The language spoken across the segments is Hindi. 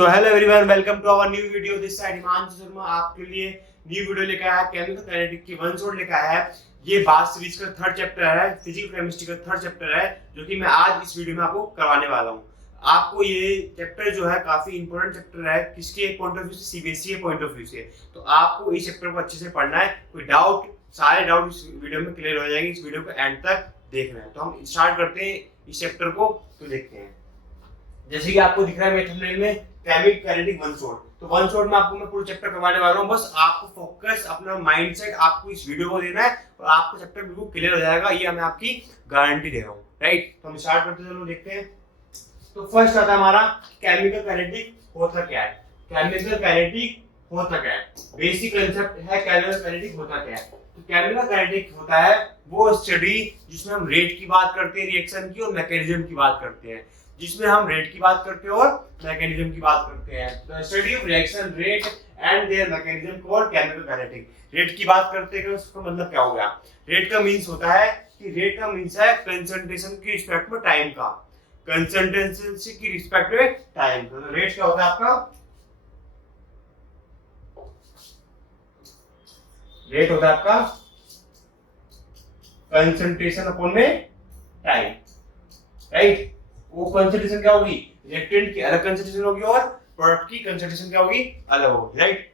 So hello everyone, welcome to our new video. This side Himanshu Sharma आपके लिए न्यू वीडियो लेकर आया है। केमिकल काइनेटिक की वन शॉट लेकर आया है। ये बात सीरीज का थर्ड चैप्टर है, फिजिकल केमिस्ट्री का थर्ड चैप्टर है, जो कि मैं आज इस वीडियो में आपको करवाने वाला हूँ। आपको ये चैप्टर जो है काफी इंपॉर्टेंट चैप्टर है। किसके पॉइंट ऑफ व्यू से? सीबीएसई के पॉइंट ऑफ व्यू से। तो आपको इस चैप्टर को अच्छे से पढ़ना है। कोई डाउट, सारे डाउट इस वीडियो में क्लियर हो जाएंगे। इस वीडियो को एंड तक देखना है। तो हम स्टार्ट करते हैं इस चैप्टर को। तो देखते हैं, जैसे कि आपको दिख रहा है मेरे थंबनेल में केमिकल काइनेटिक वन शॉट। तो वन शॉट में आपको मैं पूरा चैप्टर करवाने वाला हूँ। बस आपको फोकस, अपना माइंडसेट आपको इस वीडियो को देना है और आपको चैप्टर बिल्कुल क्लियर हो जाएगा। ये मैं आपकी गारंटी दे रहा हूँ। राइट, तो हम स्टार्ट करते हैं। चलो देखते हैं। तो फर्स्ट आता है हमारा केमिकल काइनेटिक होता क्या है। केमिकल काइनेटिक होता क्या है, बेसिक कंसेप्ट है। केमिकल काइनेटिक होता क्या है? तो केमिकल काइनेटिक होता है वो स्टडी जिसमें हम रेट की बात करते हैं रिएक्शन की, और मैकेनिज्म की बात करते हैं। जिसमें हम रेट की बात करते हैं और मैकेनिज्म की बात करते हैं। तो study of reaction rate and there mechanism called chemical kinetic. Rate की बात करते हैं, उसका मतलब क्या हो गया? रेट का मींस होता है कि रेट का मींस है कंसंट्रेशन की रिस्पेक्ट में टाइम का। कंसंट्रेशन की रिस्पेक्ट में टाइम का। तो रेट क्या होता है आपका? रेट होता है आपका कंसंट्रेशन अपॉन में टाइम। राइट, वो कंसंट्रेशन क्या होगी? रिएक्टेंट की अलग कंसंट्रेशन होगी और प्रोडक्ट की कंसंट्रेशन क्या होगी? अलग होगी। राइट,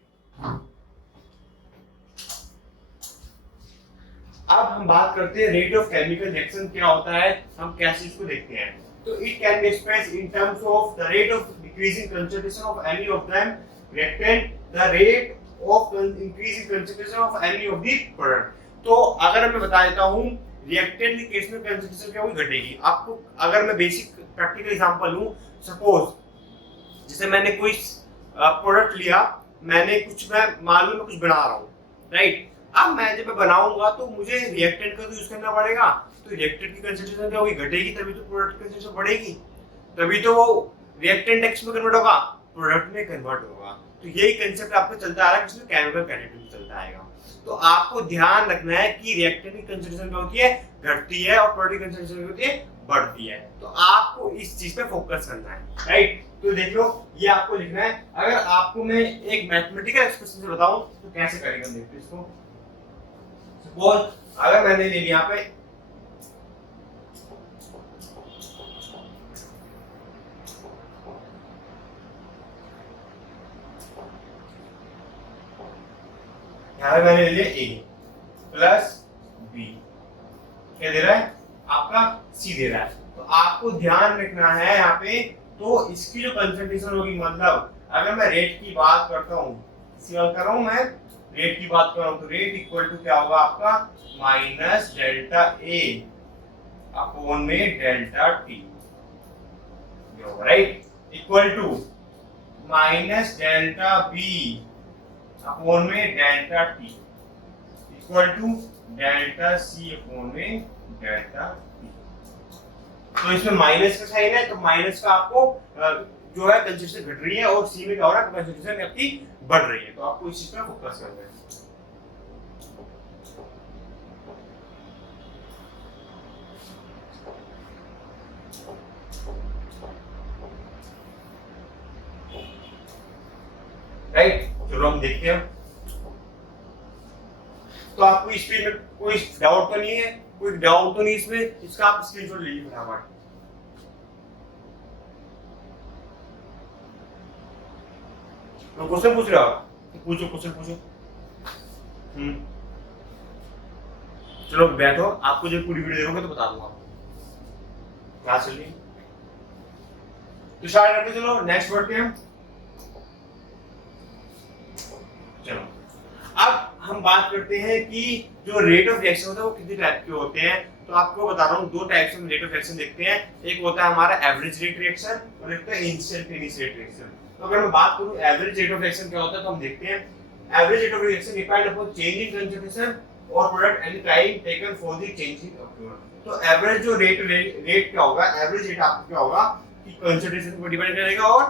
अब हम बात करते हैं रेट ऑफ केमिकल रिएक्शन क्या होता है, हम कैसे इसको देखते हैं। तो it can be expressed in terms of the rate of decreasing concentration of any of them reactant, the rate of increasing concentration of any of the product. तो अगर मैं बता देता हूं, रिएक्टेंट के केस में कंसंट्रेशन क्या होगी? घटेगी। आपको अगर मैं बेसिक प्रैक्टिकल एग्जांपल लूं, सपोज जैसे मैंने कोई प्रोडक्ट लिया, मैंने कुछ, मैं मान लो मैं कुछ बना रहा हूं। राइट, अब मैं जब बनाऊंगा तो मुझे रिएक्टेंट का तो यूज करना पड़ेगा। तो रिएक्टेंट की कंसंट्रेशन क्या होगी? घटेगी, तभी तो प्रोडक्ट की कंसंट्रेशन बढ़ेगी। तभी तो वो रिएक्टेंट एक्स में कन्वर्ट होगा, प्रोडक्ट में कन्वर्ट होगा। तो यही कंसेप्ट आपको चलता आ रहा है, जिसमें केमिकल काइनेटिक में चलता आएगा। तो आपको ध्यान रखना है कि रिएक्टेंट की कंसंट्रेशन क्या होती है? घटती है, और प्रोडक्ट की कंसंट्रेशन क्या होती है? बढ़ती है। तो आपको इस चीज पे फोकस करना है। राइट, तो देख लो, ये आपको लिखना है। अगर आपको मैं एक मैथमेटिकल एक्सप्रेशन से बताऊं तो कैसे करेंगे, देखते इसको। सपोज अगर मैंने ले लिया यहाँ पे मैंने ले लिया ए प्लस बी, क्या दे रहा है? आपका सी दे रहा है। तो आपको ध्यान रखना है यहाँ पे। तो इसकी जो कंसंट्रेशन होगी, मतलब अगर मैं रेट की बात करता हूँ, कर रहा हूँ मैं रेट की बात कर रहा हूँ, तो रेट इक्वल टू क्या होगा आपका? माइनस डेल्टा ए अपॉन में delta T. Right, equal to minus delta B upon में delta T equal to delta C upon में डेल्टा टी। तो इसमें माइनस का साइन है, तो माइनस का आपको जो है कंसंट्रेशन घट रही है, और सी में क्या हो रहा है? कंसंट्रेशन आपकी बढ़ रही है। तो आपको इस चीज पर फोकस करना है। राइट, चलो हम देखते हैं। तो आपको इस पे कोई डाउट तो नहीं है? कोई डाउट तो नहीं इसमें? इसका आप स्क्रीनशॉट ले लीजिए फटाफट। मैं क्वेश्चन पूछ रहा हूँ, पूछो क्वेश्चन पूछो। चलो बैठो, आपको जब पूरी वीडियो देखोगे तो बता दूंगा क्या चल रही है। तो स्टार्ट करते, चलो नेक्स्ट बढ़ते हैं। चलो अब हम बात करते हैं कि जो रेट ऑफ रिएक्शन होता है वो कितने टाइप के होते हैं। तो आपको बता रहा हूँ, दो टाइप से हम रेट ऑफ रिएक्शन देखते हैं। एक होता है हमारा एवरेज रेट रिएक्शन, और एक होता है इंस्टेंटेनियस रेट रिएक्शन। तो अगर मैं बात करूँ एवरेज रेट ऑफ रिएक्शन क्या होता है, तो हम देखते हैं average rate of reaction depend upon change in concentration और product and time taken for the change in document. तो एवरेज जो रेट क्या होगा? एवरेज रेट आपको क्या होगा कि कंसंट्रेशन पर डिपेंड करेगा और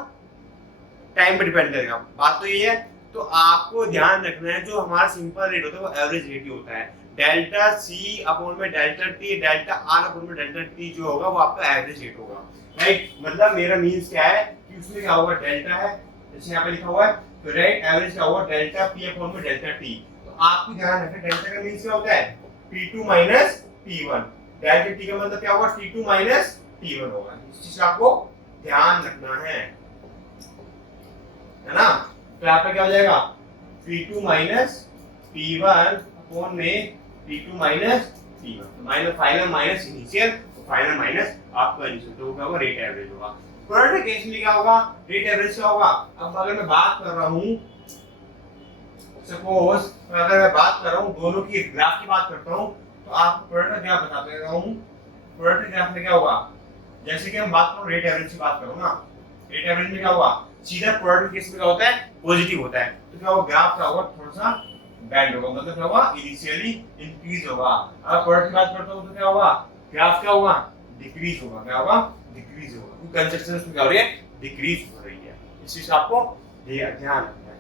टाइम पर डिपेंड करेगा। बात तो ये है। तो आपको ध्यान रखना है, जो हमारा सिंपल रेट होता है वो एवरेज रेट ही होता है। डेल्टा सी अपॉन में delta T, delta R upon में डेल्टा टी जो होगा वो आपका एवरेज रेट होगा। राइट, मतलब मेरा मींस क्या है कि क्योंकि उसमें क्या होगा डेल्टा है, जैसे यहाँ पे लिखा हुआ है, तो रेट एवरेज क्या होगा डेल्टा पी अपॉन में डेल्टा टी। तो आपको ध्यान रखना डेल्टा का मींस क्या होता है P2 minus P1, delta T का मतलब क्या होगा T2 माइनस T1 होगा। इस चीज का आपको ध्यान रखना है ना। तो यहाँ पे क्या हो जाएगा P2 माइनस P1 अपॉन में P2 minus P1, minus final minus initial, final minus आपका इनिशियल, तो क्या होगा रेट एवरेज होगा। प्रोडक्ट केस में क्या होगा रेट एवरेज क्या होगा। अब अगर मैं बात कर रहा हूँ सपोज अगर मैं बात कर रहा हूँ दोनों की ग्राफ की बात करता हूँ, तो आप प्रोडक्ट ग्राफ बताते रहा हूँ। प्रोडक्ट ग्राफ में क्या होगा, जैसे कि हम बात करो रेट एवरेज की बात करो ना, रेट एवरेज में क्या होगा सीधा प्रोडक्ट केस में क्या होता है पॉजिटिव होता है, तो क्या होगा ग्राफ क्या होगा थोड़ा सा बैंड होगा, मतलब क्या होगा इनिशियली इंक्रीज होगा। अगर प्रोडक्ट की बात करता हूँ तो क्या होगा ग्राफ क्या होगा डिक्रीज होगा, क्या होगा डिक्रीज होगा, क्योंकि कंस्ट्रक्शन में क्या हो रही है डिक्रीज हो रही है। इस चीज का आपको ध्यान रखना है।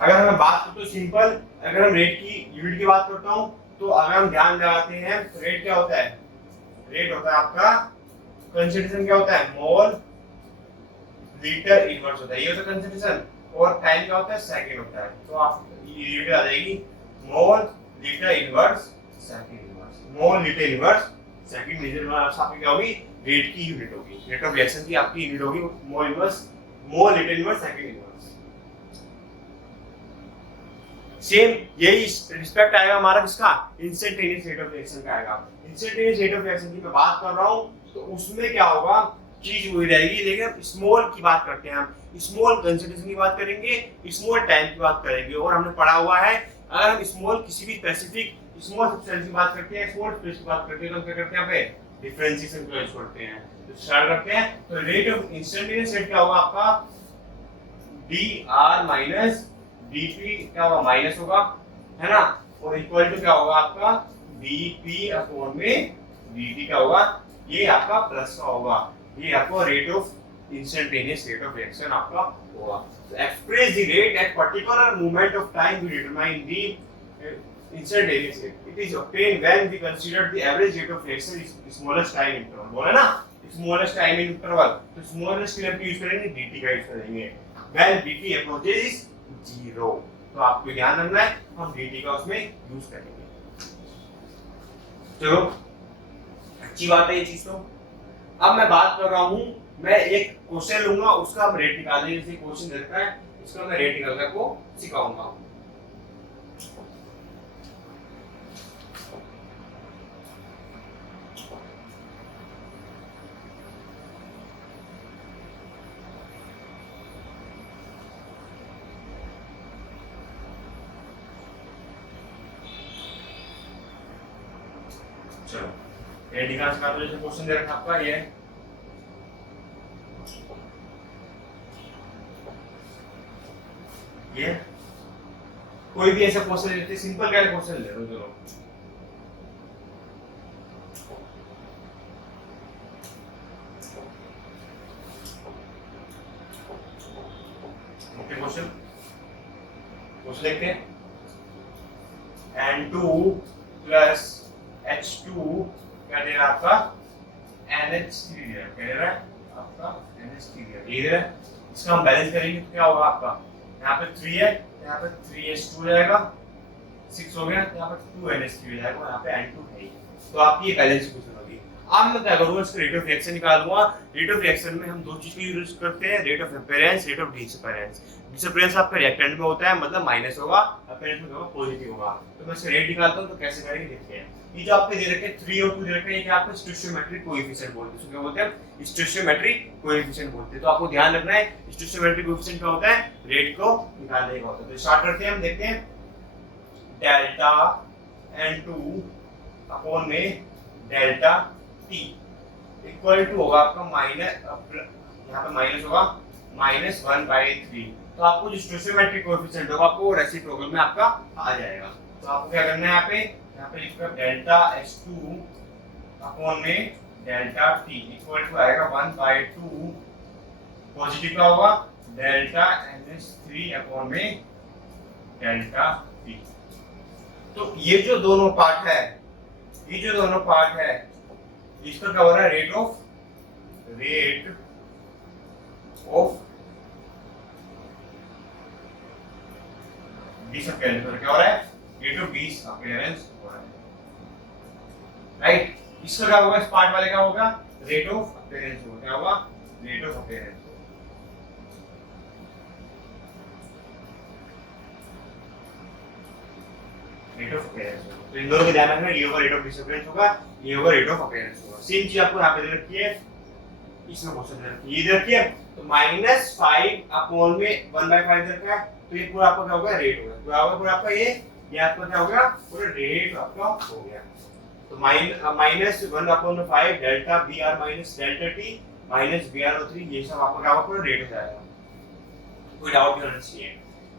अगर मैं बात करता हूँ सिंपल, अगर हम रेट की यूनिट की बात करता हूँ, तो अगर हम ध्यान लगाते हैं तो रेट क्या होता है, रेट होता है आपका कंसंट्रेशन क्या होता है मोल लीटर इनवर्स होता है, ये होता है कंसंट्रेशन, और टाइम क्या होता है सेकंड होता है। तो आप ये यूनिट आ जाएगी mole litre inverse second inverse, mole litre inverse second measure आपकी क्या होगी रेट की यूनिट होगी, रेट ऑफ रिएक्शन की आपकी यूनिट होगी mole inverse, mole litre inverse second inverse. Same यही रिस्पेक्ट आएगा हमारा किसका इंस्टेंटेनियस रेट ऑफ रिएक्शन का आएगा। इंस्टेंटेनियस रेट ऑफ रिएक्शन की मैं बात कर रहा हूँ तो उसमें क्या होगा चीज वही रहेगी, लेकिन स्मॉल की बात करते हैं हम, स्मॉल कंसंट्रेशन की बात करेंगे, स्मॉल टाइम की बात करेंगे। और हमने पढ़ा हुआ है अगर हम स्मॉल किसी भी स्पेसिफिक स्मॉल सब्सटेंस की बात करते हैं, स्मॉल स्पेस की बात करते हैं, तो हम क्या करते हैं यहाँ पे डिफरेंशिएशन को यूज करते हैं। तो स्टार्ट करते हैं, तो रेट ऑफ इंस्टेंटेनियस रेट क्या होगा आपका dr माइनस dp क्या होगा माइनस होगा, है ना, और इक्वल टू क्या होगा आपका dp अपॉन में dt क्या होगा ये आपका प्लस का होगा, ये आपको rate of instantaneous rate of reaction आपका होगा। तो express the rate at particular moment of time we determine the instantaneous rate, it is obtained when we consider the average rate of reaction is smallest time interval, बोला ना स्मॉलेस्ट टाइम इंटरवल, तो स्मॉलेस्ट के लिए हम यूज करेंगे dt का यूज करेंगे व्हेन dt अप्रोचेस 0, तो आपको ध्यान रखना है हम dt का उसमें यूज करेंगे। चलो अच्छी बात है ये चीज। तो अब मैं बात कर रहा हूं, मैं एक क्वेश्चन लूंगा उसका हम रेट निकालेंगे, जैसे क्वेश्चन दे रखा है इसका मैं रेट निकालकर आपको सिखाऊंगा। चलो रेट निकालने का तो जैसे क्वेश्चन दे रखा आपका ये कोई भी ऐसा क्वेश्चन लेते सिंपल क्या क्वेश्चन ले लो। चलो क्वेश्चन देखते हैं N2 प्लस H2 क्या दे रहा है आपका NH3 दे रहा है, क्या दे रहा है आपका NH3 दे रहा है। इसका हम बैलेंस करेंगे तो क्या होगा आपका यहाँ पे 3 है, यहाँ पे 3H2 हो जाएगा 6 हो गया, यहाँ पे 2NH3 हो जाएगा, यहाँ पे N2 है। तो आपकी ये बैलेंस इक्वेशन होगी। अब मैं क्या करूंगा इसका रेट ऑफ रिएक्शन निकालूंगा। रेट ऑफ रिएक्शन में हम दो चीज को यूज करते हैं, rate of appearance, rate of disappearance. Disappearance आपका रिएक्टेंट में होता है मतलब माइनस होगा, अपेरेंस में होगा पॉजिटिव होगा। तो मैं इसका रेट निकालता हूं तो कैसे करेंगे देखते हैं। ये जो आपके दे रखे 3 और 2 दे रखे हैं, ये आपको स्टोइचियोमेट्रिक कोएफिशिएंट बोलते हैं। क्या बोलते हैं स्टोइचियोमेट्रिक कोएफिशिएंट बोलते हैं। तो आपको ध्यान रखना है स्टोइचियोमेट्रिक कोएफिशिएंट क्या होता है रेट को निकालने का होता है। तो स्टार्ट करते हैं, हम देखते हैं डेल्टा N2 अपॉन में डेल्टा T इक्वल टू होगा आपका माइनस, यहाँ पे माइनस होगा -1/3। तो आपको जो स्टोइचियोमेट्रिक कोएफिशिएंट होगा आपको रेसिप्रोकल में आपका आ जाएगा। तो आपको क्या करना है यहाँ पे लिखकर डेल्टा H2 अपॉन में डेल्टा T इक्वल टू आएगा 1/2 पॉजिटिव का होगा डेल्टा NH3 अपॉन में डेल्टा T। तो ये जो दोनों पार्ट है इसका क्या हो रहा है, रेट ऑफ डिसअपियरेंस क्या हो रहा है, रेट ऑफ डिसअपियरेंस हो रहा है, राइट। इसका क्या होगा, इस पार्ट वाले का होगा रेट ऑफ अपीयरेंस होगा, क्या होगा, rate of appearance. Rate of appearance होगा, तो इन दोनों को ध्यान रखना, ये होगा रेट ऑफ डिसअपियरेंस होगा, ये होगा रेट ऑफ अपीयरेंस होगा। सेम चीज आपको यहां पे दे रखी है, इसमें क्वेश्चन दे रखी है, ये दे रखी है, तो -5 अपॉन में 1/5 दे रखा है, तो ये पूरा आपका क्या होगा, रेट होगा, पूरा होगा, पूरा आपका ये आपका क्या होगा, पूरा रेट आपका हो गया। तो -1/5 delta br minus delta t minus br03, ये सब आपका क्या होगा, पूरा रेट हो जाएगा, कोई डाउट नहीं होना चाहिए,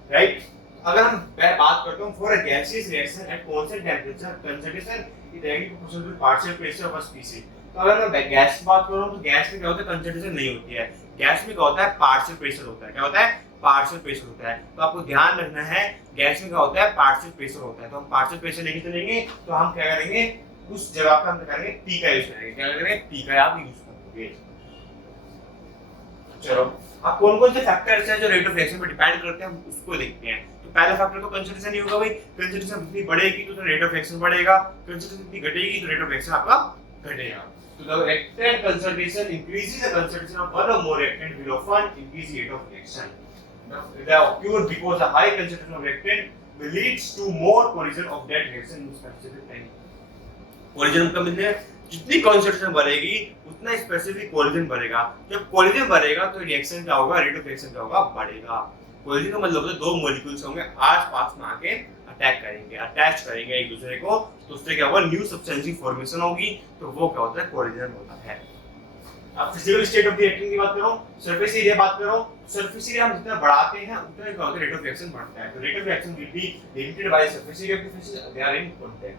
राइट। अगर हम बात करते हैं for a gaseous reaction at constant temperature concentration is directly proportional to partial pressure of species. तो अगर मैं गैस की बात करूं तो गैस में क्या होता है, कंसंट्रेशन नहीं होती है, गैस में क्या होता है, पार्शियल प्रेशर होता है, क्या होता है, पार्शियल प्रेशर होता है। तो आपको ध्यान रखना है, गैस में क्या होता है, पार्शियल प्रेशर होता है, तो हम पार्शियल प्रेशर लेके चलेंगे, तो हम क्या करेंगे, उस जगह पे हम क्या करेंगे, पी का यूज करेंगे, क्या करेंगे, पी का आप यूज करोगे। चलो अब कौन कौन से फैक्टर्स हैं जो रेट ऑफ रिएक्शन पे डिपेंड करते हैं, हम उसको देखते हैं। तो पहला फैक्टर तो कंसंट्रेशन ही होगा भाई, कंसंट्रेशन जितनी बढ़ेगी तो रेट ऑफ रिएक्शन बढ़ेगा, कंसंट्रेशन जितनी घटेगी तो रेट ऑफ रिएक्शन आपका घटेगा। तो the reactant concentration increases the concentration of one or more reactant will often increase the rate of reaction. The occur because a high concentration of reactant will leads to more collision of that reaction in specific time. Collision का मतलब जितनी concentration बढ़ेगी उतना स्पेसिफिक कोलिजन बढ़ेगा, जब कोलिजन बढ़ेगा तो रिएक्शन क्या होगा, रेट ऑफ रिएक्शन क्या होगा, बढ़ेगा। कोलिजन का मतलब होता है दो मॉलिक्यूल्स होंगे आस-पास में आके अटैक करेंगे, अटैच करेंगे एक दूसरे को, तो उससे क्या होगा, न्यू सब्सटेंस की फॉर्मेशन होगी, तो वो क्या होता है, कोलिजन होता है। अब physical state of the reaction की बात करो, सरफेस एरिया बात करो, सरफेस एरिया हम जितना बढ़ाते हैं उतना क्या होता है, रेट ऑफ रिएक्शन बढ़ता है। तो rate of reaction will be limited by surface area of the face, they are in contact.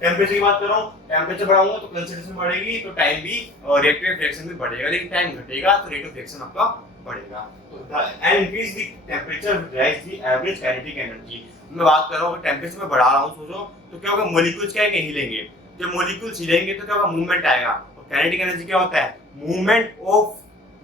Temperature की बात करो, टेंपरेचर बढ़ाऊंगा तो कंसंट्रेशन बढ़ेगी, तो टाइम भी और रिएक्टिव रिएक्शन भी बढ़ेगा, लेकिन टाइम घटेगा तो रेट ऑफ रिएक्शन आपका बढ़ेगा। तो and increase the temperature rise the average kinetic energy. मैं बात कर रहा हूं टेंपरेचर में बढ़ा रहा हूं, सोचो तो क्या होगा, मॉलिक्यूल्स क्या है, हिलेंगे, जब मॉलिक्यूल्स हिलेंगे तो क्या होगा, मूवमेंट आएगा, और काइनेटिक एनर्जी क्या होता है, मूवमेंट ऑफ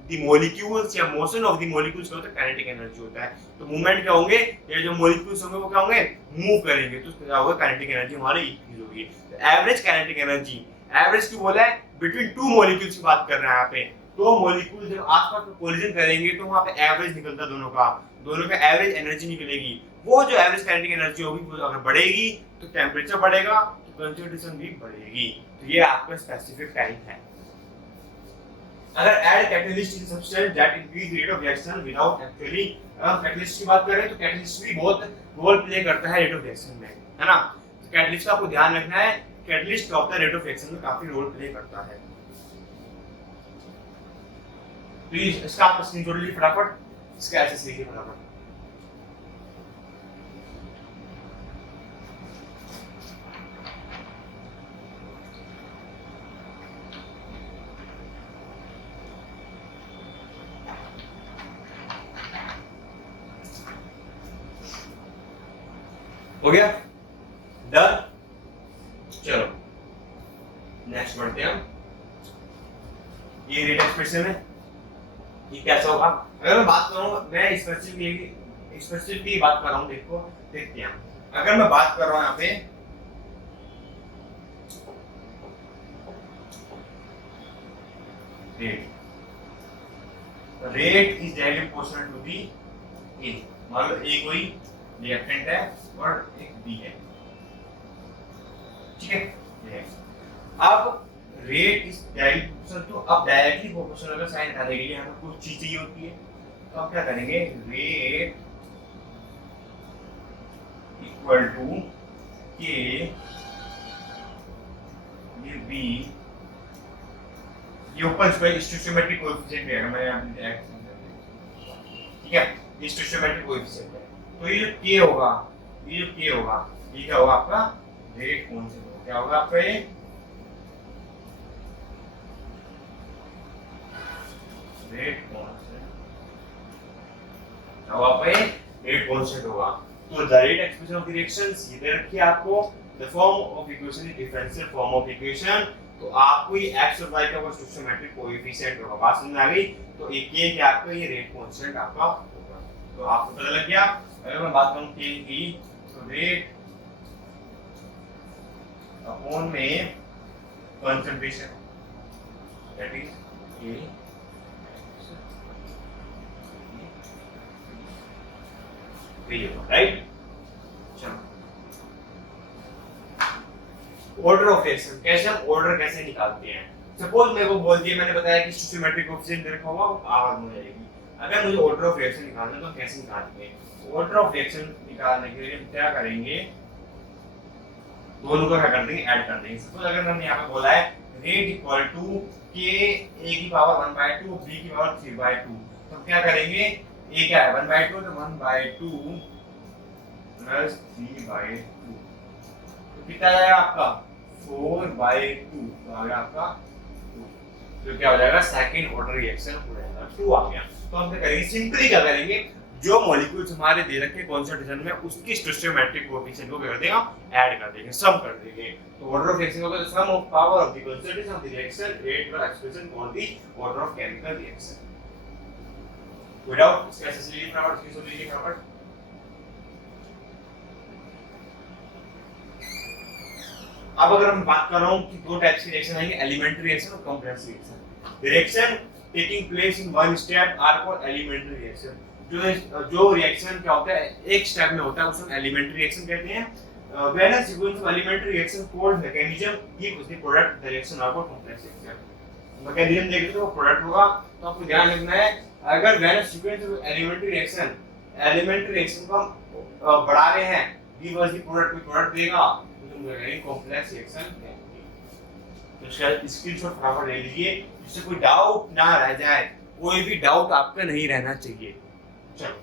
द मॉलिक्यूल्स या मोशन ऑफ द मॉलिक्यूल्स का होता है काइनेटिक एनर्जी होता है। तो मूवमेंट क्या होंगे, ये जो मॉलिक्यूल्स होंगे वो क्या होंगे, मूव करेंगे, तो क्या होगा, काइनेटिक एनर्जी हमारी इंक्रीज होगी। तो एवरेज काइनेटिक एनर्जी, एवरेज की बोला है बिटवीन टू मॉलिक्यूल्स की बात कर रहे हैं यहाँ पे, दो मॉलिक्यूल जब आसपास में कोलिजन करेंगे तो वहां पे एवरेज निकलता है दोनों का एवरेज एनर्जी निकलेगी। वो जो एवरेज काइनेटिक एनर्जी होगी वो अगर बढ़ेगी तो टेंपरेचर बढ़ेगा, तो कंसंट्रेशन भी बढ़ेगी। तो ये आपका स्पेसिफिक टाइम है। अगर add catalyst in substance that increase rate of reaction without actually, अगर कैटलिस्ट की बात करें तो कैटलिस्ट भी बहुत रोल प्ले करता है रेट ऑफ रिएक्शन में, है ना। तो कैटलिस्ट का आपको ध्यान रखना है, कैटलिस्ट क्या होता है, रेट ऑफ रिएक्शन में काफी रोल प्ले करता है। प्लीज इसका आप स्क्रीनशॉट लीजिए फटाफट, इसका ऐसे लिखिए फटाफट। हो गया डन। चलो नेक्स्ट बढ़ते हैं हम। ये रेट एक्सप्रेशन है, ये कैसा होगा, अगर मैं बात करूं, मैं स्पेसिफिकली बात कर रहा हूं, देखते हैं। अगर मैं बात कर रहा हूं यहाँ पे rate is directly proportional to the A. मान लो ए कोई रिएक्टेंट है और एक बी है, ठीक है। अब rate is directly proportional to, अब डायरेक्टली प्रोपोर्शनल का साइन हटाने के लिए हमें कुछ चीज चाहिए होती है, तो अब क्या करेंगे, रेट इक्वल टू के ये बी, ये ऊपर स्टोइकियोमेट्रिक कोएफिशिएंट है, मैं यहां ठीक है, ये स्टोइकियोमेट्रिक कोएफिशिएंट है। तो ये जो k होगा, ये क्या होगा आपका रेट कांस्टेंट होगा, क्या होगा आपका ये रेट कांस्टेंट, क्या होगा आपका ये रेट कांस्टेंट होगा। तो the rate expression of the reactions ये दे रखी है आपको, the form of equation is differential form of equation. तो आपको ये x और y का वो सिस्टमैटिक कोएफिशिएंट होगा। बात समझ आ गई? तो एक ये क्या आपका ये रेट कांस्टेंट आपका होगा। तो आपको पता लग गया। अगर मैं बात करूं k की, तो रेट अपॉन में concentration, that is k, right. Order of reaction, कैसे हम ऑर्डर कैसे निकालते हैं? सपोज मेरे को बोल दिया, मैंने बताया कि स्टोइकियोमेट्रिक कोएफिशिएंट रखा हुआ आवर हो जाएगी। अगर मुझे ऑर्डर ऑफ रिएक्शन निकालना है तो कैसे निकालेंगे? ऑर्डर ऑफ रिएक्शन निकालने के लिए क्या करेंगे, दोनों को क्या कर देंगे, ऐड कर देंगे। सपोज अगर हमने यहाँ पे बोला है rate equal to k a की पावर 1/2 b की पावर 3/2, तो क्या करेंगे, a क्या है 1/2, तो 1/2 प्लस 3/2, तो कितना आएगा आपका 4/2, तो आ गया आपका 2, जो क्या हो जाएगा सेकंड ऑर्डर रिएक्शन हो जाएगा, 2 आ गया। तो हम क्या करेंगे, सिंपली क्या करेंगे, जो मॉलिक्यूल्स हमारे दे रखे कंसंट्रेशन में उसकी स्टोइकियोमेट्रिक कोएफिशिएंट को क्या कर देगा, ऐड कर देंगे, सम कर देंगे। तो ऑर्डर ऑफ रिएक्शन होगा sum of power of the concentration of the reaction rate का expression for the order of chemical reaction without necessary फटाफट की सोल्यूशन फटाफट। अब अगर हम बात कर रहा हूं कि दो टाइप्स की रिएक्शन आएंगे, एलिमेंट्री रिएक्शन और complex reaction. Reaction taking place in one step are called elementary reaction. जो रिएक्शन क्या होता है एक स्टेप में होता है उसे हम एलिमेंट्री रिएक्शन कहते हैं। When a sequence of elementary reaction called mechanism gives the product the reaction are called complex reaction. Mechanism देखते तो प्रोडक्ट होगा, तो आपको ध्यान रखना है अगर when a sequence of elementary reaction को हम बढ़ा रहे हैं, गिव अस द प्रोडक्ट, कोई प्रोडक्ट देगा तो हम कहेंगे कॉम्प्लेक्स रिएक्शन। तो शायद स्क्रीनशॉट फटाफट ले लीजिए जिससे कोई डाउट ना रह जाए, कोई भी डाउट आपका नहीं रहना चाहिए। चलो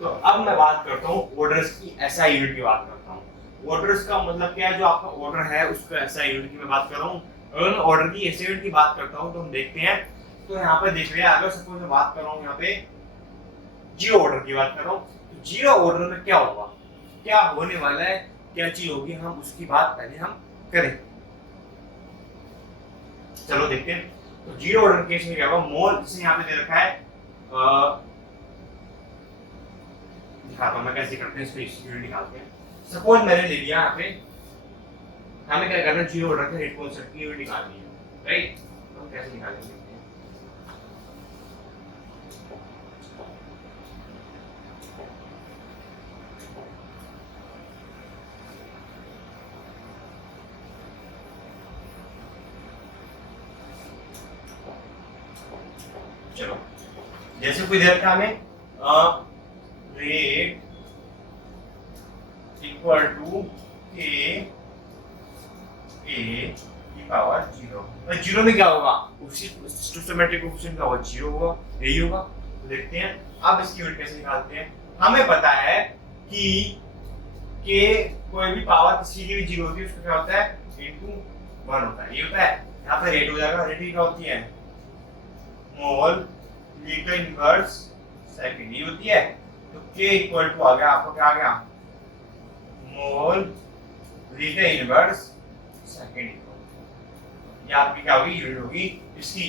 तो अब मैं बात करता हूँ ऑर्डर्स की, एसआई यूनिट की बात करता हूँ। ऑर्डर्स का मतलब क्या है, जो आपका ऑर्डर है उसका एसआई यूनिट की मैं बात कर रहा हूँ। अगर मैं ऑर्डर की एसआई यूनिट की बात करता हूँ तो हम देखते हैं, तो यहाँ पे देख रहे हैं, अगर सपोज मैं बात कर रहा हूँ यहाँ पे जीरो ऑर्डर की बात कर रहा हूँ, तो जीरो ऑर्डर में क्या होगा, क्या होने वाला है, क्या चीज होगी, हम उसकी बात पहले हम करें। चलो देखते हैं। तो जीरो ऑर्डर केस में क्या होगा, मोल जैसे यहाँ पे दे रखा है, दिखाता हूं मैं कैसे करते हैं, इसको यूनिट निकालते हैं। सपोज मैंने ले लिया यहाँ पे, हमें क्या करना है, जीरो ऑर्डर के रेट कांस्टेंट की यूनिट निकालनी है, राइट। तो हम कैसे निकालेंगे, चलो जैसे कोई दे रखा हमें rate equal to k a की पावर 0, तो 0 में क्या होगा, उसी सिस्टमैटिक कोएफिशिएंट का 0 होगा, यही होगा। तो देखते हैं अब इसकी यूनिट कैसे निकालते हैं। हमें पता है कि k कोई भी पावर किसी की भी 0 होती है उसका क्या होता है, इनटू 1 होता है, ये होता है। यहाँ पे रेट हो जाएगा, रेट क्या होती है, मोल लीटर इनवर्स सेकंड, ये होती है। तो k इक्वल टू आ गया आपको, क्या आ गया, मोल लीटर इनवर्स सेकंड। ये आपकी क्या होगी, यूनिट होगी इसकी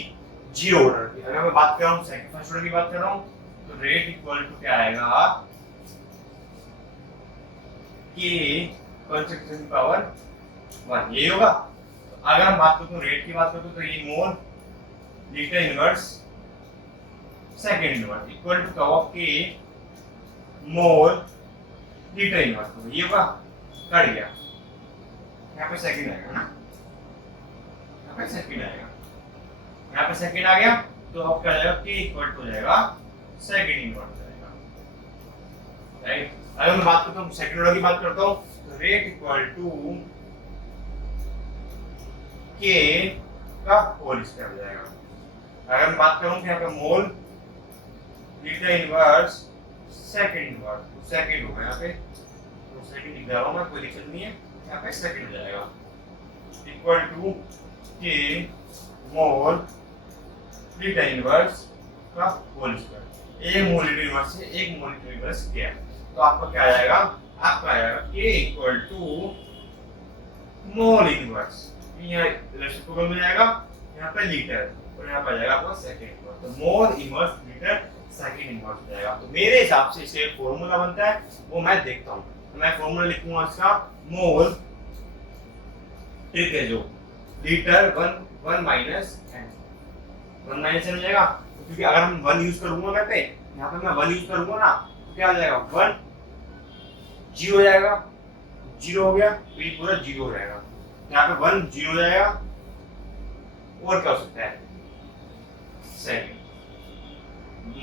जीरो ऑर्डर की। अगर मैं बात कर रहा हूँ सेकंड फर्स्ट ऑर्डर की बात कर रहा हूँ, तो रेट इक्वल टू क्या आएगा, k कंसंट्रेशन पावर 1, ये होगा। तो अगर हम बात करते हैं रेट की बात करते हैं, तो ये mole litre inverse second inverse equal to curve of k mole litre inverse, ये होगा, कट गया, यहाँ पे सेकंड आएगा ना, यहाँ पे सेकंड आएगा, यहाँ पे सेकंड आ गया, तो अब क्या जाएगा, k इक्वल टू हो जाएगा सेकंड इनवर्स आएगा, राइट। अगर मैं बात करता हूँ सेकंड ऑर्डर की बात करता हूँ, तो रेट इक्वल टू k का होल स्क्वायर हो जाएगा। अगर मैं बात करूं कि यहाँ पे मोल लीटर इनवर्स सेकंड इनवर्स, तो सेकंड होगा यहाँ पे, तो सेकंड लिख रहा हूं मैं, कोई दिक्कत नहीं है, यहाँ पे सेकंड हो जाएगा, equal to k mole litre inverse का होल स्क्वायर। एक मोल इंटू इनवर्स से एक मोल इंटू इनवर्स किया, तो आपका क्या आ जाएगा, आपका आएगा K equal to mole inverse, यहाँ रेसिप्रोकल में जाएगा, यहाँ पे लीटर और यहाँ पे आ जाएगा आपका सेकंड इनवर्स, तो mole inverse litre second inverse हो जाएगा। तो मेरे हिसाब से इससे एक फॉर्मूला बनता है, वो मैं देखता हूँ, तो मैं फॉर्मूला लिखूंगा इसका, मोल ठीक है जो litre one minus n, one minus n हो जाएगा, क्योंकि अगर हम वन यूज करूंगा मैं पे, यहाँ पे मैं वन यूज करूंगा ना, तो क्या आ जाएगा, वन जीरो हो जाएगा, जीरो हो गया, तो ये पूरा जीरो हो जाएगा, यहाँ पे वन जीरो हो जाएगा, और क्या हो सकता है, second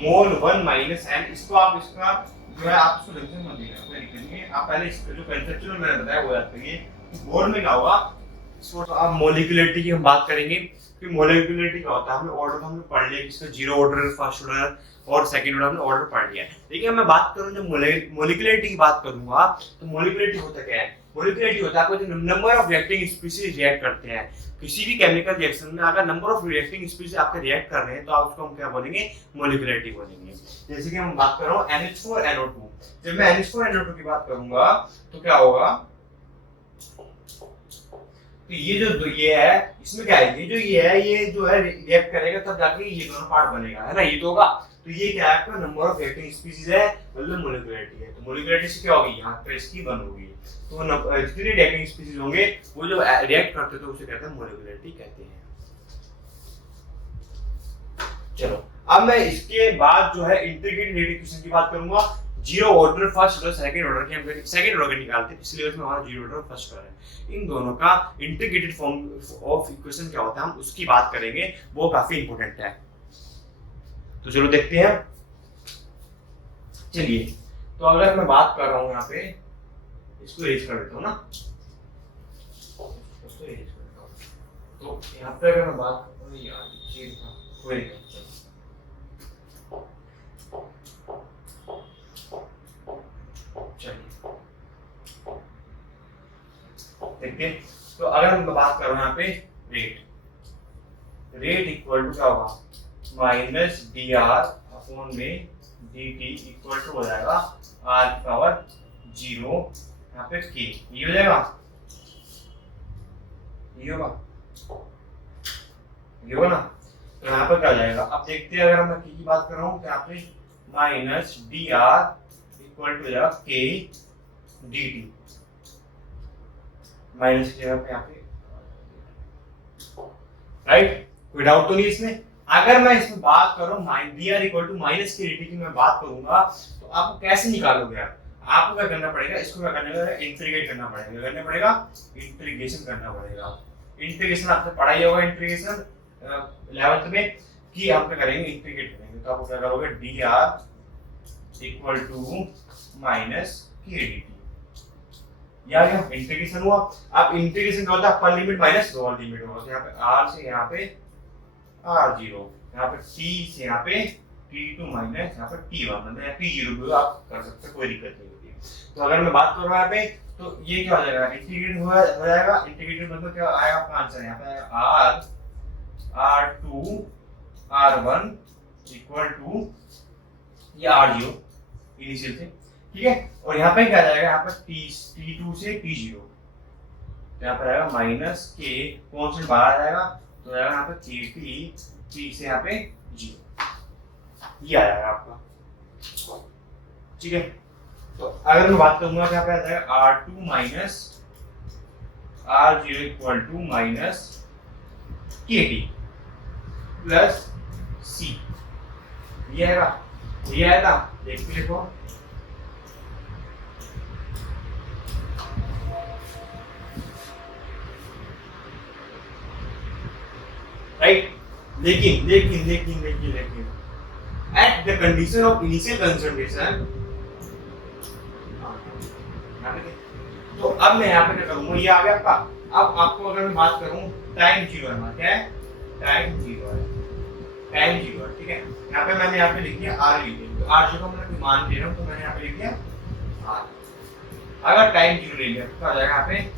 mole one minus n, इसको आप इसका जो है आप इसको लिखने मत दीजिए, कोई दिक्कत नहीं है, आप पहले इसका जो कंसेप्चुअल मैंने बताया वो याद करिए, बोर्ड में क्या होगा, इसको तो आप मोलिकुलरिटी की हम बात करेंगे कि मोलिकुलरिटी क्या होता है, हमने ऑर्डर तो हमने पढ़ लिया, इसका जीरो ऑर्डर, फर्स्ट ऑर्डर और सेकंड ऑर्डर हमने ऑर्डर पढ़ लिया है। लेकिन मैं बात करूं जब मोलिकुलरिटी की बात करूंगा, तो मोलिकुलरिटी होता क्या है, मोलिकुलरिटी होता है आपको जो number of reacting species react करते हैं, किसी भी केमिकल रिएक्शन में अगर नंबर ऑफ रिएक्टिंग स्पीशीज आपके रिएक्ट कर रहे हैं, तो आप उसको हम क्या बोलेंगे, मोलिकुलरिटी बोलेंगे। जैसे कि हम बात कर रहा हूं NH4NO2, जब मैं NH4NO2 की बात करूंगा तो क्या होगा, तो ये जो ये है, इसमें क्या है, ये जो है रिएक्ट करेगा तब जाके ये दोनों पार्ट बनेगा, है ना, ये तो होगा, तो ये क्या है आपका नंबर ऑफ रिएक्टिंग स्पीशीज है, मतलब मोलिकुलरिटी है, तो मोलिकुलरिटी से क्या होगी, यहाँ पे इसकी वन होगी, तो जितने रिएक्टिंग स्पीशीज होंगे वो जो रिएक्ट करते हैं तो उसे कहते हैं मोलिकुलरिटी कहते हैं। चलो अब मैं इसके बाद जो है इंटीग्रेटेड रेडिएशन की बात करूंगा, zero order, first order, second order की हम सेकंड ऑर्डर निकालते हैं, पिछले में हमारा जीरो ऑर्डर फर्स्ट ऑर्डर है, इन दोनों का इंटीग्रेटेड फॉर्म ऑफ इक्वेशन क्या होता है हम उसकी बात करेंगे, वो काफी इंपॉर्टेंट है। तो चलो देखते हैं, चलिए, तो अगर मैं बात कर रहा हूं यहाँ पे, इसको इरेज कर देता हूँ ना, इसको इरेज कर देता हूँ, तो यहाँ पे अगर मैं बात करता हूँ यार चीज था कोई नहीं, देखिए, तो अगर मैं बात कर रहा हूँ यहाँ पे रेट इक्वल टू क्या होगा, माइनस डी आर अपॉन में डी टी इक्वल टू हो जाएगा आर पावर जीरो, यहाँ पे के, ये हो जाएगा, ये होगा ना, तो यहाँ पर क्या हो जाएगा, अब देखते हैं, अगर मैं के की बात कर रहा हूँ तो यहाँ पे minus d r equal to हो जाएगा के डी टी, माइनस की जगह पे यहाँ पे, राइट, कोई डाउट तो नहीं इसमें। अगर मैं इसमें बात करूं dr इक्वल टू माइनस की dt की मैं बात करूंगा, तो आपको कैसे निकालोगे, आपको क्या करना पड़ेगा, इसको क्या करना पड़ेगा, इंटीग्रेट करना पड़ेगा, करना पड़ेगा, इंटीग्रेशन करना पड़ेगा, इंटीग्रेशन आपने पढ़ा ही होगा, इंटीग्रेशन 11th में कि आप क्या करेंगे, इंटीग्रेट करेंगे, तो आपको क्या करोगे, dr इक्वल टू माइनस की dt, या इंटीग्रेशन हुआ। अब इंटीग्रेशन क्या होता है, upper limit minus lower limit होगा, तो यहाँ पे r से यहाँ पे r0, यहाँ पे t से यहाँ पे t2 माइनस यहाँ पे t1, मतलब t0 भी आप कर सकते हैं, कोई दिक्कत नहीं होती। तो अगर मैं बात कर रहा हूँ यहाँ पे, तो ये क्या हो जाएगा, इंटीग्रेट हो जाएगा, इंटीग्रेटेड मतलब क्या आएगा आपका आंसर, यहाँ पे आएगा r2 r1 इक्वल टू ये r0 इनिशियल से, ठीक है, और यहाँ पे क्या आ जाएगा, यहाँ पे t2 से t0, तो यहाँ पे आएगा माइनस के, कॉन्स्टेंट बाहर आ जाएगा, तो आएगा यहाँ पे t से यहाँ पे 0, ये आ जाएगा आपका, ठीक है। तो अगर मैं बात करूंगा तो यहाँ पे आ जाएगा r2 minus r0 equal to minus kt plus c, ये आएगा, देख के लिखो, राइट, लेकिन at the condition of initial concentration, तो अब मैं यहाँ पे क्या करूंगा, ये आ गया आपका। अब आपको अगर मैं बात करूं, टाइम जीरो है, क्या है, टाइम जीरो है, ठीक है, यहाँ पे मैंने यहाँ पे लिख दिया आर लिख दिया, तो आर जीरो का मैं मान दे रहा हूँ, तो मैंने यहाँ पे लिख दिया आर। अगर टाइम जीरो ले लिया तो आ जाएगा यहाँ पे,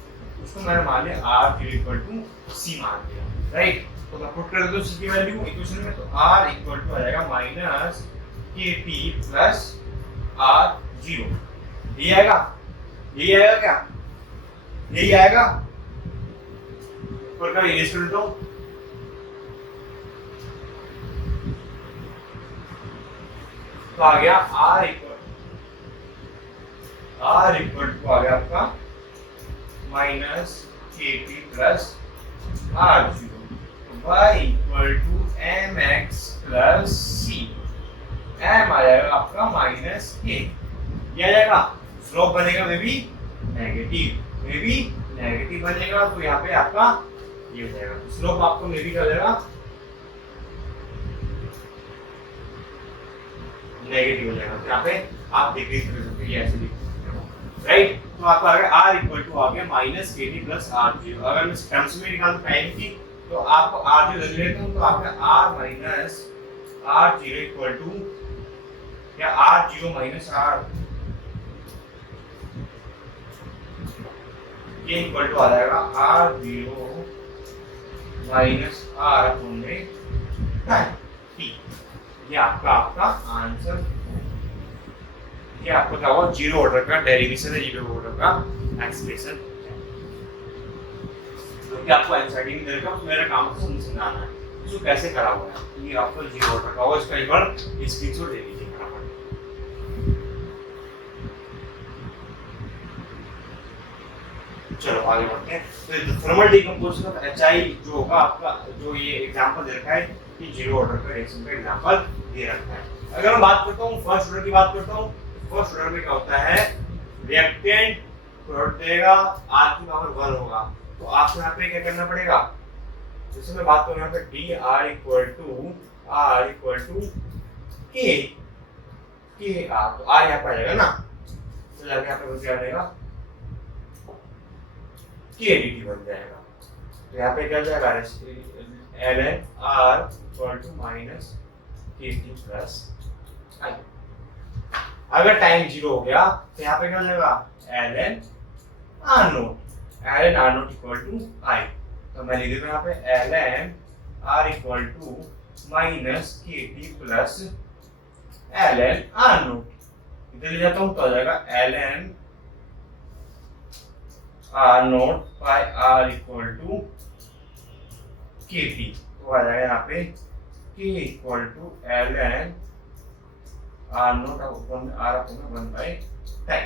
उसको मैंने मान लिया आर जीरो इक्वल टू सी मान दिया, राइट। तो मैं पुट कर दूं सी की वैल्यू इक्वेशन में, तो r इक्वल टू आ जाएगा माइनस KT प्लस R0। यही आएगा, यही आएगा क्या, यही आएगा। और क्या इरेज कर देता हूं, तो आ गया R इक्वल टू आ गया आपका minus KT plus R0। y equal to mx plus c। m आ जाएगा आपका माइनस k। ये आ जाएगा, स्लोप बनेगा में भी नेगेटिव बनेगा, तो यहाँ पे आपका ये हो जाएगा, स्लोप आपको में भी क्या हो जाएगा, नेगेटिव हो जाएगा। तो यहाँ पे आप डिक्रीज कर सकते हैं, ये ऐसे लिख सकते हो, राइट। तो आपका आ गया r इक्वल टू आ गया माइनस KT प्लस R0। अगर मैं टर्म्स में निकालूं टाइम की, तो आपको R0 ले लेता हूं, तो आपका r minus R0 equal to या R0 माइनस R, ये इक्वल टू आ जाएगा R0 माइनस R अपॉन में T। ये आपका आंसर, ये आपका क्या हुआ, जीरो ऑर्डर का डेरिवेशन है, जीरो ऑर्डर का एक्सप्रेशन। तो क्या आपको एनसीईआरटी में दे रखा है, मेरा काम तो समझाना है इसको कैसे करा हुआ है। ये आपको जीरो ऑर्डर का होगा, इसका एक बार स्क्रीनशॉट ले लीजिए फटाफट। चलो आगे बढ़ते हैं। तो थर्मल डिकम्पोजिशन ऑफ HI जो होगा आपका, जो ये एग्जांपल दे रखा है कि जीरो ऑर्डर का रिएक्शन का एग्जांपल दे रखा है। अगर मैं बात करता हूँ फर्स्ट ऑर्डर की, बात करता हूँ फर्स्ट ऑर्डर में क्या होता है, रिएक्टेंट प्रोडक्ट देगा, R की पावर 1 होगा, तो आपको यहाँ पे क्या करना पड़ेगा, जैसे मैं बात करूँ यहाँ पे DR equal to K R, तो R यहाँ पे आ जाएगा ना, तो जाके यहाँ पे क्या बनेगा, KDT बन जाएगा। तो यहाँ पे क्या जाएगा, ln R equal to minus KT plus I। अगर टाइम जीरो हो गया तो यहाँ पे क्या हो जाएगा, ln R naught equal to I। तो मैं लिख देता हूँ यहाँ पे ln R equal to minus KT plus ln R naught, इधर ले जाता हूँ तो आ जाएगा ln R note by R equal to KT। तो आ जाएगा यहाँ पे K equal to ln R naught upon R upon 1/10।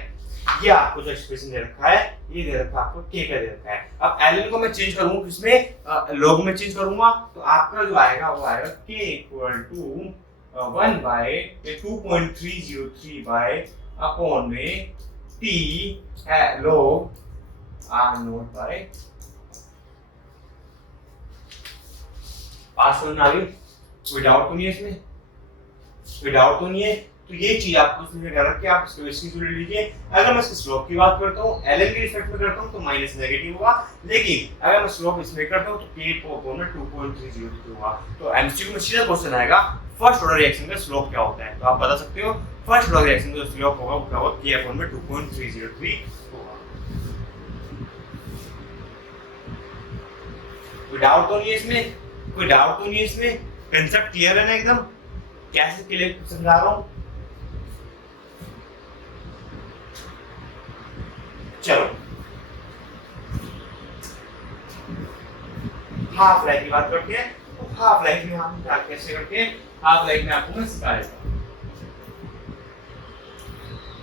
ये आपको जो एक्सप्रेशन दे रखा है, ये दे रखा है आपको K का दे रखा है। अब ln को मैं चेंज करूंगा, किसमें, लॉग में चेंज करूंगा, तो आपका जो आएगा वो आएगा K equal to 1/2.303 by upon में T log R note by. Pass करना आगे, कोई डाउट तो नहीं है इसमें, कोई डाउट तो नहीं है। तो ये चीज आपको इसमें कर रख के आप इसको स्क्रीनशॉट ले लीजिए। अगर मैं इसके स्लोप की बात करता हूँ, ln के रिस्पेक्ट में करता हूँ तो माइनस नेगेटिव होगा, लेकिन अगर मैं स्लोप इसमें करता हूँ तो K अपॉन में 2.303 होगा। तो एमसीक्यू में सीधा क्वेश्चन आएगा फर्स्ट ऑर्डर रिएक्शन का स्लोप क्या होता है, तो आप बता सकते हो फर्स्ट ऑर्डर रिएक्शन का स्लोप होगा वो क्या होगा, K अपॉन में 2.303 होगा। कोई डाउट तो नहीं है इसमें, कोई डाउट तो नहीं है इसमें, कंसेप्ट क्लियर है ना एकदम, कैसे क्लियर समझा रहा हूँ। चलो हाफ लाइफ की बात करते हैं। तो हाफ लाइफ में हम क्या कैसे करते हैं, हाफ लाइफ में आपको मैं सिखा देता हूँ।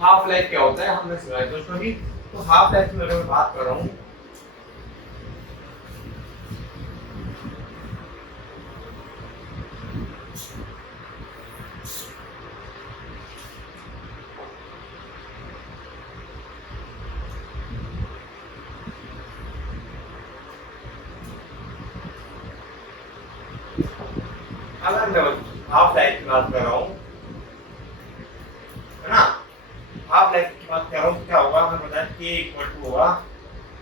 हाफ लाइफ क्या होता है हमने सिखाया दोस्तों भी। तो हाफ लाइफ में अगर मैं बात कर रहा हूँ, अगर मैं हाफ लाइफ की बात कर रहा हूँ, है ना, हाफ लाइफ की बात कर रहा हूँ, क्या होगा हमें पता है K इक्वल टू होगा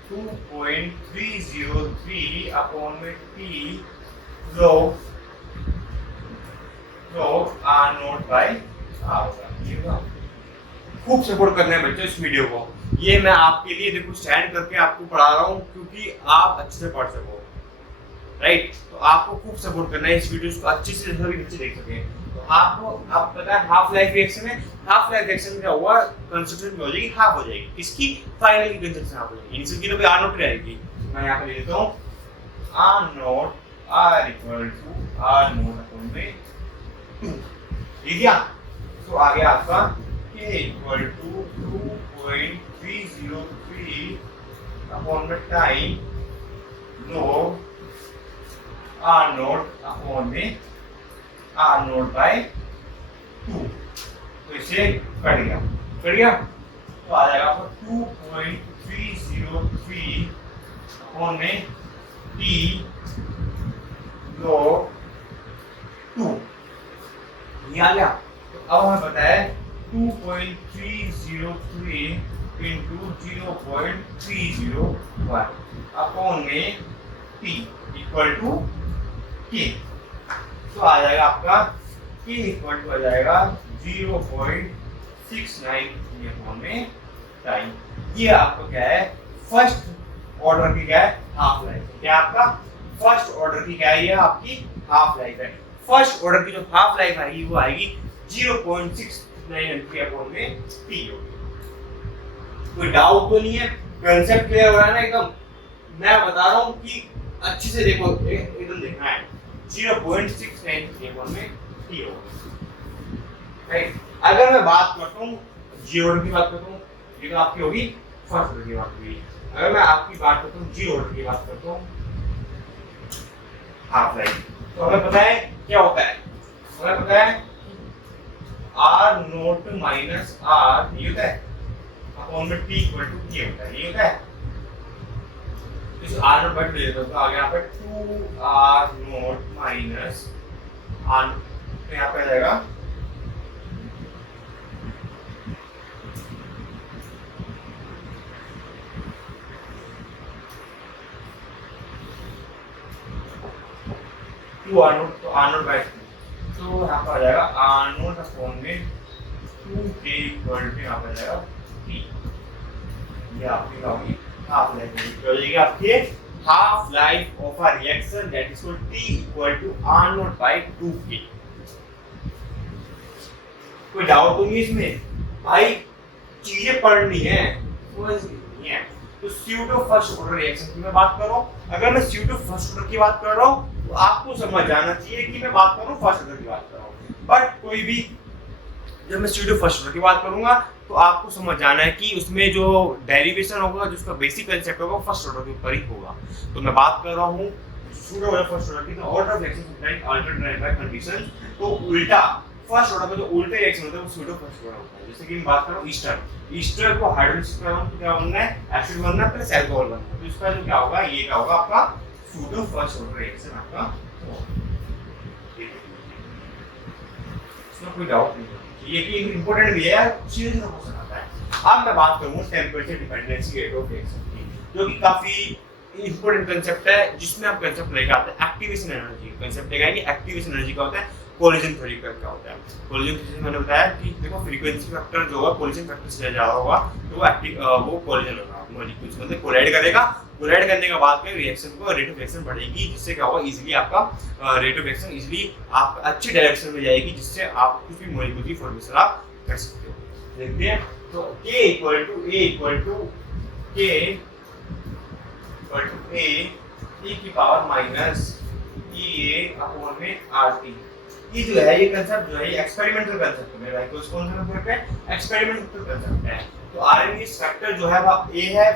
2.303 अपॉन में T log R note by R होगा। खूब सपोर्ट करना है बच्चों इस वीडियो को, ये मैं आपके लिए देखो स्टैंड करके आपको पढ़ा रहा हूँ क्योंकि आप अच्छे से पढ़ सको, राइट। तो आपको खूब सपोर्ट करना है इस वीडियो को, अच्छे से सभी बच्चे देख सकें। तो आपको आप पता है हाफ लाइफ रिएक्शन है, हाफ लाइफ रिएक्शन में क्या हुआ, कंसंट्रेशन हो जाएगी, हाफ हो जाएगी, किसकी, फाइनल की कंसंट्रेशन हाफ हो जाएगी, इनिशियल की तो भी आर नॉट रहेगी। मैं यहाँ पे ले लेता हूँ r naught r equal to r naught upon में 2, ठीक है। तो आ गया आपका k इक्वल टू 2.303 अपॉन में time log r naught upon में r नॉट बाय 2। तो इसे कट गया तो आ जाएगा आपको 2.303 अपॉन में t log 2, ये आ गया। तो अब हमें पता है 2.303 into 0.301 अपॉन में t इक्वल टू k। तो आ जाएगा आपका k इक्वल टू आ जाएगा 0.69 अपॉन में टाइम। ये आपको क्या है, फर्स्ट ऑर्डर की क्या है, हाफ लाइफ। क्या आपका फर्स्ट ऑर्डर की क्या है, ये आपकी हाफ लाइफ है। फर्स्ट ऑर्डर की जो हाफ लाइफ आएगी वो आएगी 0.69 अपॉन में t होगी। कोई डाउट तो नहीं है, कांसेप्ट क्लियर हो रहा है ना एकदम। मैं बता रहा हूं कि अच्छे से देखो, एकदम देखना है। 0.69 अपॉन में t होगी, राइट। अगर मैं बात करता हूं जी ऑर्डर की बात करता हूं, ये तो आपकी होगी फर्स्ट ऑर्डर की बात होगी। अगर मैं आपकी बात करता हूं जी ऑर्डर की बात करता हूं हाफ लाइफ, तो हमें पता है क्या होता है, हमें पता है r नॉट माइनस r ये होता है अपॉन में t इक्वल टू k होता है, ये होता है। इस r नॉट बाय 2 ले लेते हैं, तो आ गया यहाँ पे 2r नॉट माइनस r, तो यहाँ पे आ जाएगा 2r नॉट, तो r नॉट बाय 2, तो यहाँ पर आ जाएगा r नॉट अपॉन में 2k इक्वल टू यहाँ पे आ जाएगा t। ये आपकी होगी हाफ लाइफ होगी, हो जाएगी आपकी half life of a reaction that is called t equal to r naught by 2k। कोई डाउट तो नहीं इसमें भाई, चीजें पढ़नी है, समझनी है। तो स्यूडो फर्स्ट ऑर्डर रिएक्शन की मैं बात कर रहा हूं। अगर मैं स्यूडो फर्स्ट ऑर्डर की बात कर रहा हूं तो आपको समझ आना चाहिए कि मैं बात कर रहा हूं फर्स्ट ऑर्डर की बात कर रहा हूं। बट कोई भी जब मैं स्यूडो फर्स्ट ऑर्डर की बात करूंगा तो आपको समझ आना है कि उसमें जो डेरिवेशन होगा, जो उसका बेसिक कांसेप्ट होगा, वो फर्स्ट ऑर्डर के ऊपर ही होगा। तो मैं बात कर रहा हूं स्यूडो फर्स्ट ऑर्डर की, तो order of reaction is alternate by condition. तो उल्टा फर्स्ट ऑर्डर का जो उल्टे रिएक्शन होता है वो स्यूडो फर्स्ट ऑर्डर होता है। जैसे कि मैं बात कर रहा हूं ईस्टर, ईस्टर को हाइड्रोलिसिस कर रहा हूं तो क्या बनना है, एसिड बनना है प्लस अल्कोहल बनना है। तो इसका जो क्या होगा, ये क्या होगा आपका स्यूडो फर्स्ट ऑर्डर रिएक्शन आपका होगा। इसमें कोई डाउट नहीं है, ये कि इंपॉर्टेंट भी है यार, सीरियस क्वेश्चन आता है। अब मैं बात करूंगा temperature dependency rate of reaction की, जो कि काफी इंपॉर्टेंट कांसेप्ट है, जिसमें आप कांसेप्ट लेके आते हैं एक्टिवेशन एनर्जी कांसेप्ट लेके आएंगे। एक्टिवेशन एनर्जी का होता है कोलिजन थ्योरी का क्या होता है। कोलिजन थ्योरी मैंने बताया कि देखो फ्रीक्वेंसी फैक्टर जो होगा कोलिजन फैक्टर से ज्यादा होगा तो वो कोलिजन होगा, मॉलिक्यूल्स मतलब कोलाइड करेगा। कोलाइड करने के बाद में रिएक्शन को रेट ऑफ रिएक्शन बढ़ेगी, जिससे क्या होगा इजीली आपका रेट ऑफ रिएक्शन इजीली आप अच्छी डायरेक्शन में जाएगी, जिससे आप कुछ भी मॉलिक्यूल की फॉर्मेशन आप कर सकते हो। देखते हैं तो K equal to A equal to K equal to A e की पावर माइनस EA अपॉन में RT। ये जो है ये कांसेप्ट जो है ये एक्सपेरिमेंटल कांसेप्ट है मेरे भाई, कौन सा कांसेप्ट है, एक्सपेरिमेंटल कांसेप्ट है। तो आरएमएस फैक्टर जो है वो A है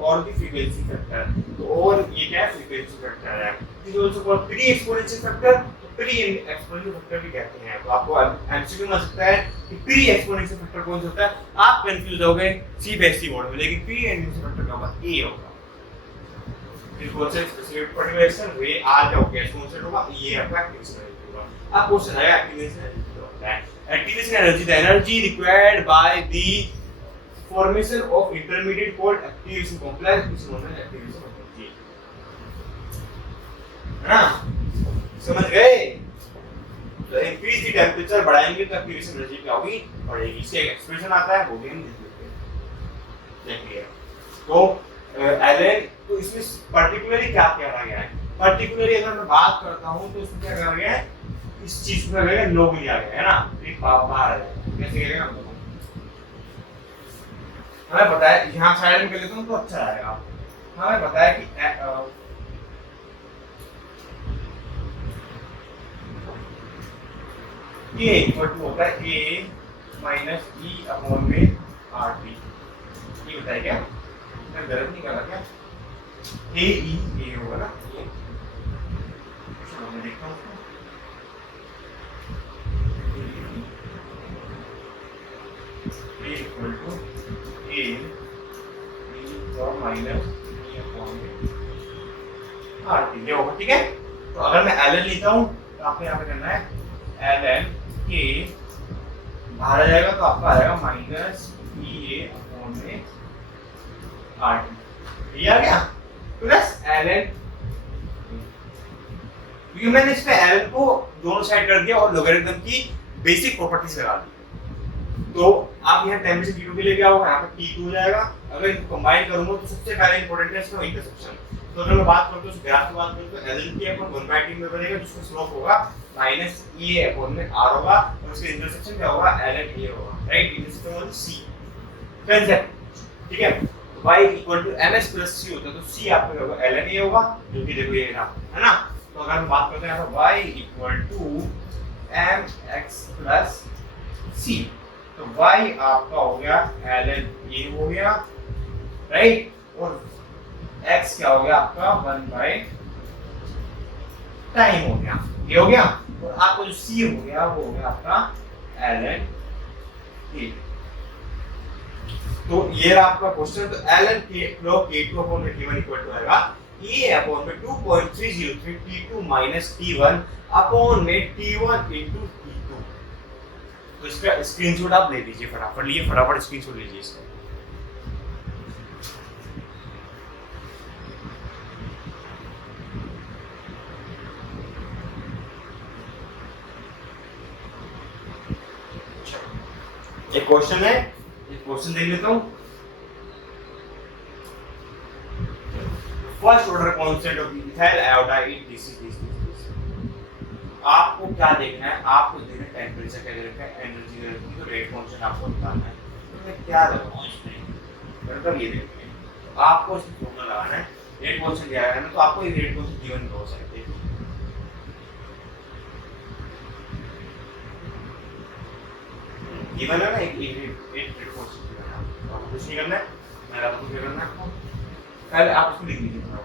और भी फ्रीक्वेंसी फैक्टर, तो और ये क्या है फ्रीक्वेंसी फैक्टर है। It is also called pre exponential factor, pre exponential factor भी कहते हैं। तो आपको एमसीक्यू में आ सकता है कि प्री एक्सपोनेंशियल फैक्टर कौन सा होता है, आप कंफ्यूज हो गए सी बेस सी मोड में, लेकिन प्री एक्सपोनेंशियल फैक्टर क्या होगा, A होगा। फिर कौन सा स्पेसिफिक पर्टिकुलर एक्शन वे आर क्या होगा, एक्सपोनेंशियल होगा, ये आपका एक्टिवेशन होगा। अब क्वेश्चन है एक्टिवेशन एनर्जी होता है। Activation energy the energy required by the formation of intermediate called activation complex, which is known as activation energy, है ना, समझ गए। तो इंक्रीज द टेंपरेचर बढ़ाएंगे तो एक्टिवेशन एनर्जी क्या होगी, बढ़ेगी। इसका एक एक्सप्रेशन आता है वो भी हम देख लिया। तो एलन, तो इसमें पर्टिकुलरली क्या कहा गया है, पर्टिकुलरली अगर मैं बात करता हूं तो इसमें क्या कहा गया है इस चीज को क्या लोग लिया गया है ना, एक बाहर आ जाएगा। कैसे करेगा हम लोग, हमें पता है यहाँ साइड में कर लेता हूँ तो अच्छा रहेगा। हमें पता है कि a इक्वल टू होता है a माइनस ई अपॉन में आर टी। ये बताया क्या, मैं गलत नहीं कर रहा क्या, a e a होगा ना, चलो मैं देखता हूँ a equal to a e और माइनस ई अपॉन में आर टी, ये होगा। ठीक है, तो अगर मैं ln लेता हूँ तो आपको यहाँ पे करना है ln के बाहर आ जाएगा तो आपका आएगा माइनस ई ए अपॉन में आर टी। ये आ गया प्लस ln, क्योंकि मैंने इस पे ln को दोनों साइड कर दिया और लोगरिथम की बेसिक प्रॉपर्टीज लगा दी। तो आप यहाँ टेम्परेचर T2 के लिए क्या होगा, यहाँ पे T2 हो जाएगा। अगर इनको कंबाइन करूंगा तो सबसे पहले इंपॉर्टेंट है इसका इंटरसेक्शन। तो अगर मैं बात करता हूँ उस ग्राफ की बात करूँ तो ln के अपॉन 1/t में बनेगा, जिसका स्लोप होगा माइनस ई ए अपॉन में r होगा, और उसका इंटरसेक्शन क्या होगा, ln a होगा, right. Intersection on c concept. ठीक है, y equal to ms plus c होता है तो c आपका क्या होगा, ln a होगा, जो कि देखो ये रहा है ना। तो अगर हम बात करते हैं यहाँ y equal to mx plus c, तो y आपका हो गया ln a हो गया, राइट, और x क्या हो गया आपका 1/टाइम हो गया, ये हो गया। और आपको जो c हो गया वो हो गया आपका ln a। तो ये रहा आपका क्वेश्चन। तो ln k log k2 upon में t1 इक्वल टू आएगा a अपॉन में 2.303 t2 माइनस t1 अपॉन में t1 इनटू t2। तो इसका स्क्रीनशॉट आप ले लीजिए फटाफट, लिए फटाफट स्क्रीनशॉट लीजिए इसका। एक क्वेश्चन है, एक क्वेश्चन देख लेता हूं। First order constant of ethyl iodide DC। आपको क्या देखना है, आपको देखना है टेंपरेचर क्या देखना है, एनर्जी क्या देखना है, तो रेट कांस्टेंट आपको बताना है। तो मैं क्या लगाऊं इसमें, मतलब ये देखिए, तो आपको इसमें फॉर्मूला लगाना है। रेट कांस्टेंट दिया है ना, तो आपको ये रेट कांस्टेंट गिवन हो सकते हैं। गिवन है ना, एक रेट कांस्टेंट गिवन है, आपको कुछ नहीं करना है, मैं आपको क्या करना है, पहले आप इसको लिख लीजिए थोड़ा।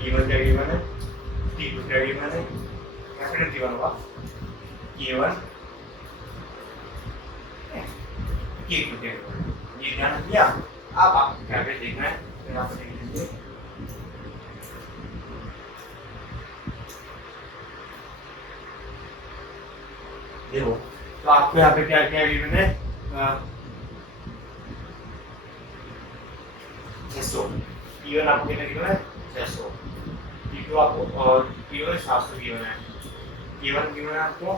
T1 क्या गिवन है, T2 क्या गिवन है, कैपिटल T1 होगा, K1 K2 क्या गिवन है, ये ध्यान रखिए। अब आपको क्या पे देखना है, फिर आप देख लीजिए। देखो तो आपको यहाँ पे क्या क्या गिवन है, 600। T1 आपको कितना गिवन है, 600। T2 आपको और T1 700 गिवन है। K1 गिवन है आपको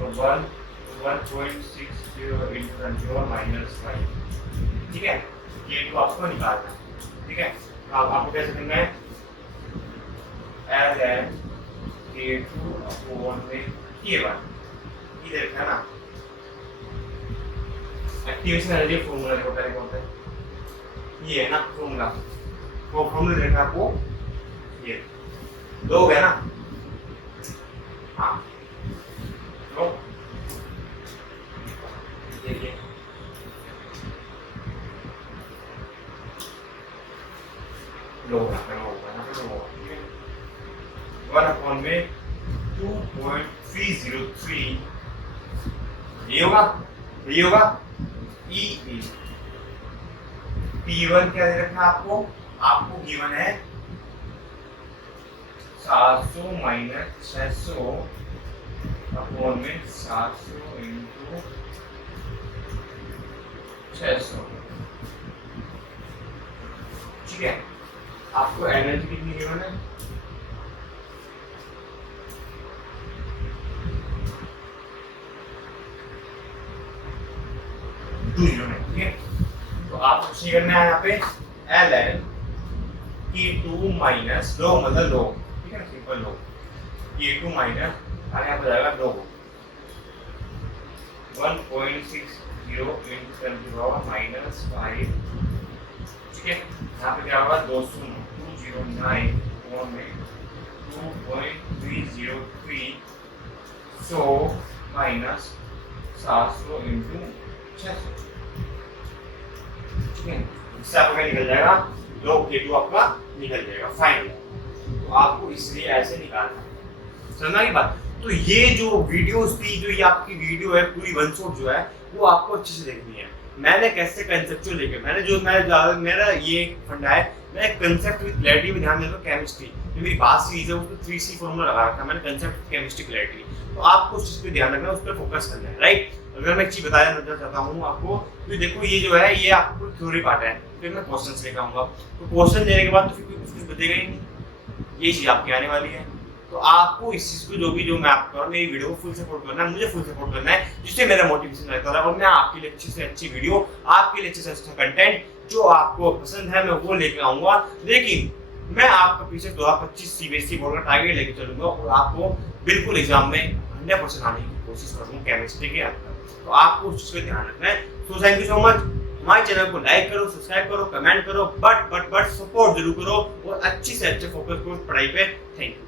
1.60 into 10 माइनस 5। ठीक है, K2 आपको निकालना है। ठीक है, अब आपको कैसे करना है, ln K2 अपॉन में K1, ये देखना ना। एक्टिवेशन एनर्जी फॉर्मूला देखो पहले कौन सा है, ये है ना फॉर्मूला। वो फॉर्मूला देखना आपको, ये दो है ना, हाँ तो देखिए लो होगा ना, तो 1 अपॉन में 2.303, ये होगा, ये होगा E P1 क्या दे रखा है आपको, आपको गिवन है 700 माइनस 600 अपॉन में 700 इंटू 600। ठीक है, आपको एनर्जी कितनी गिवन है? ठीक है, तो आप कुछ नहीं करना है यहाँ पे ln K2 माइनस लो मतलब लो, ठीक है ना, सिंपल लो K2 माइनस आगे यहाँ पे जाएगा लो 1.60 into 10 to the power minus 5। ठीक है, यहाँ पे क्या होगा 209 में 2.303 सो माइनस 700 इंटू 600। ठीक है, इससे आपका निकल जाएगा log K2 आपका निकल जाएगा फाइनल। तो आपको इसलिए ऐसे निकालना है, समझना की बात। तो ये जो वीडियोस थी, जो ये आपकी वीडियो है पूरी वन शॉट जो है वो आपको अच्छे से देखनी है। मैंने कैसे कंसेप्चुअल लेके मेरा ये फंडा है, मैं कंसेप्ट विद क्लैरिटी में ध्यान देता हूँ। केमिस्ट्री जो मेरी बात सीरीज है उसमें 3C फॉर्मूला लगा रखा है मैंने, कंसेप्ट केमिस्ट्री क्लैरिटी। तो आपको उस चीज पे ध्यान रखना है, उस पर फोकस करना है, राइट। अगर मैं एक चीज बताना चाहता हूँ आपको, तो देखो ये जो है ये आपको थ्योरी पार्ट है, फिर मैं क्वेश्चंस लेकर आऊंगा। तो क्वेश्चन देने के बाद तो फिर कुछ बचेगा ही नहीं, ये चीज आपकी आने वाली है। तो आपको इस चीज को जो मैं आपको कर रहा हूँ, मेरी वीडियो को फुल सपोर्ट करना है, मुझे फुल सपोर्ट करना है, जिससे मेरा मोटिवेशन रहता है और मैं आपके लिए अच्छी से अच्छी वीडियो, आपके लिए अच्छे से अच्छा कंटेंट जो आपको पसंद है मैं वो लेकर आऊंगा। लेकिन मैं आपका पीछे 2025 CBSE बोर्ड का टारगेट लेके चलूंगा और आपको बिल्कुल एग्जाम में 100% आने की कोशिश करूंगा केमिस्ट्री के अंदर। तो आपको उस चीज पे ध्यान रखना है। तो थैंक यू सो मच। हमारे चैनल को लाइक करो, सब्सक्राइब करो, कमेंट करो, बट सपोर्ट जरूर करो और अच्छी से अच्छे फोकस करो पढ़ाई पे। Thank you.